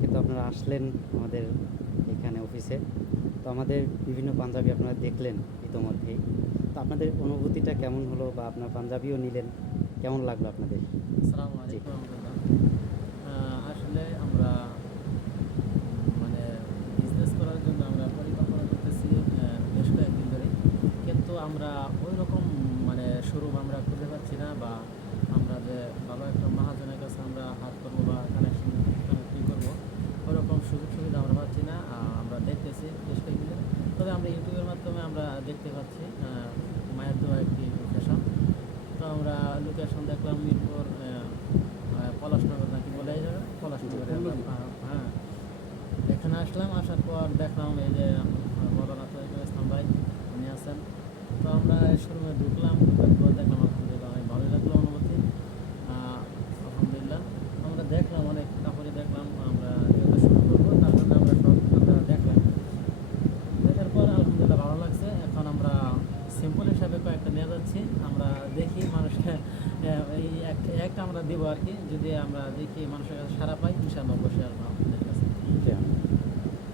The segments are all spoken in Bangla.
আজকে তো আপনারা আসলেন আমাদের এখানে অফিসে। তো আমাদের বিভিন্ন পাঞ্জাবি আপনারা দেখলেন ইতোমধ্যেই। তো আপনাদের অনুভূতিটা কেমন হলো বা আপনার পাঞ্জাবিও নিলেন, কেমন লাগলো আপনাদের? আসসালামু জি। আলাইকুম রহমতুল্লাহ। আসলে আমরা মানে বিজনেস করার জন্য আমরা পরিকল্পনা করতেছি বেশ কয়েকদিন ধরে, কিন্তু আমরা ওই রকম শোরুম আমরা খুঁজে পাচ্ছি না, বা আমরা যে ভালো একটা মহাজনের কাছে আমরা হাত করবো বা কানেক্টিং করবো, ওরকম সুযোগ সুবিধা আমরা পাচ্ছি না। আমরা দেখতেছি বেশ কয়েকদিন ধরে। তবে আমরা ইউটিউবের মাধ্যমে আমরা দেখতে পাচ্ছি মায়ের দোয়া একটি ফ্যাশন। তো আমরা লোকেশন দেখলাম মিরপুর পলাশনগর নাকি বলে এই জায়গা পলাশনগরে আমরা হ্যাঁ এখানে আসলাম। আসার পর দেখলাম এই যে মৌলানা তরিকুল ইসলাম ভাই উনি আছেন। তো আমরা শোরুমে ঢুকলাম, ঢুকার পর দেখলাম আলহামদুলিল্লাহ অনেক ভালো লাগলো অনুভূতি। আলহামদুলিল্লাহ আমরা দেখলাম অনেক কাপড়ই দেখলাম। আমরা যেহেতু শুরু করবো তার জন্য আমরা সব আমরা দেখলাম, দেখার পর আলহামদুলিল্লাহ ভালো লাগছে। এখন আমরা সিম্পল হিসাবে কয়েকটা নিয়ে যাচ্ছি। আমরা দেখি মানুষকে এই একটা আমরা দেবো আর কি, যদি আমরা দেখি মানুষের কাছে সারা পাই ইনশাআল্লাহ অবশ্যই আসবো আপনাদের কাছে। জি,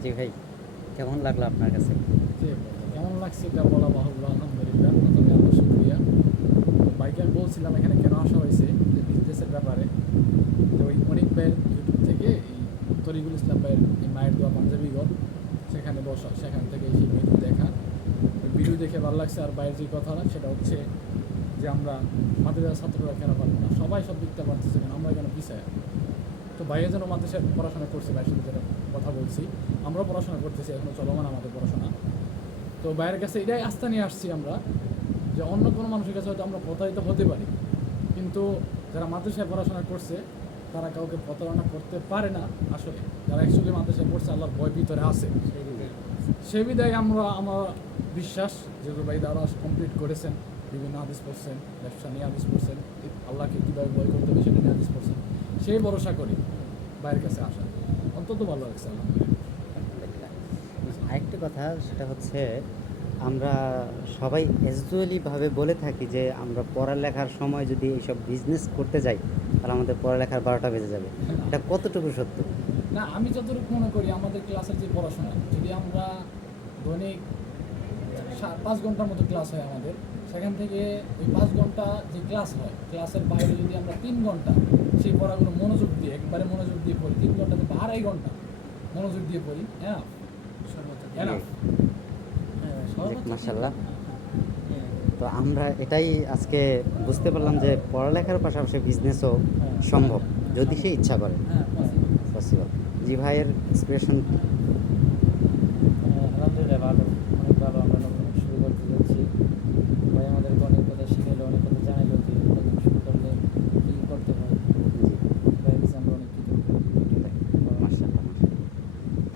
জি ভাই, কেমন লাগলো আপনার কাছে? যে কেমন লাগছে এটা বলা বাহুল্য। আলহামদুলিল্লাহ, প্রথমে আল্লাহ শুক্রিয়া। বাইকে আমি বলছিলাম এখানে কেন আসা হয়েছে, যে বিজনেসের ব্যাপারে। যে ওই অনেক ভাইয়ের ইউটিউব থেকে এই তরিকুল ইসলাম ভাইয়ের এই মায়ের দোয়া পাঞ্জাবিগর সেখানে বসা, সেখান থেকে সেই ভিডিও দেখা, ওই ভিডিও দেখে ভালো লাগছে। আর বাইরের যে কথা সেটা হচ্ছে যে আমরা মাদ্রাসার ছাত্ররা কেন পারবো না, সবাই সব দিকটা পারতেছে কেন, আমরা কেন পিছায়। তো ভাইয়ের যেন মাদ্রাসায় পড়াশোনা করছে, ভাইয়ের সাথে যেটা কথা বলছি, আমরাও পড়াশোনা করতেছি, এখনও চলমান আমাদের পড়াশোনা। তো বাইরের কাছে এটাই আস্থা নিয়ে আসছি আমরা, যে অন্য কোনো মানুষের কাছে হয়তো আমরা প্রতারিত হতে পারি, কিন্তু যারা মাদ্রাসায় পড়াশোনা করছে তারা কাউকে প্রতারণা করতে পারে না। আসলে যারা অ্যাকচুয়ালি মাদ্রাসায় পড়ছে আল্লাহর ভয় ভিতরে আছে, সেই বিদায় আমার বিশ্বাস, যেহেতু ভাই দ্বারা কমপ্লিট করেছেন, বিভিন্ন হাদিস পড়ছেন, ব্যবসা নিয়ে হাদিস পড়ছেন, আল্লাহকে কীভাবে ভয় করতে হবে সেটা নিয়ে হাদিস পড়ছেন, সেই ভরসা করি বাইরের কাছে আসা। অন্তত ভালো লাগছে আলহামদুলিল্লাহ। আরেকটা কথা, সেটা হচ্ছে আমরা সবাই ক্যাজুয়ালিভাবে বলে থাকি যে আমরা পড়ালেখার সময় যদি এইসব বিজনেস করতে যাই তাহলে আমাদের পড়ালেখার 12টা বেজে যাবে। এটা কতটুকু সত্য? না, আমি যতটুকু মনে করি আমাদের ক্লাসের যে পড়াশোনা, যদি আমরা দৈনিক 5 ঘন্টার মতো ক্লাস হয় আমাদের, সেখান থেকে ওই 5 ঘন্টা যে ক্লাস হয়, ক্লাসের বাইরে যদি আমরা 3 ঘন্টা সেই পড়াগুলো মনোযোগ দিয়ে, একবারে মনোযোগ দিয়ে পড়ি, 3 ঘন্টা থেকে 2.5 ঘন্টা মনোযোগ দিয়ে পড়ি, হ্যাঁ সর্বোচ্চ এনাফ। মাশাআল্লাহ। তো আমরা এটাই আজকে বুঝতে পারলাম যে পড়ালেখার পাশাপাশি বিজনেসও সম্ভব যদি সে ইচ্ছা করে। হ্যাঁ পসিবল। জি ভাইয়ের ইন্সপিরেশন? আলহামদুলিল্লাহ ভালো, অনেক ভালো। আমরা নতুন শুরু করতে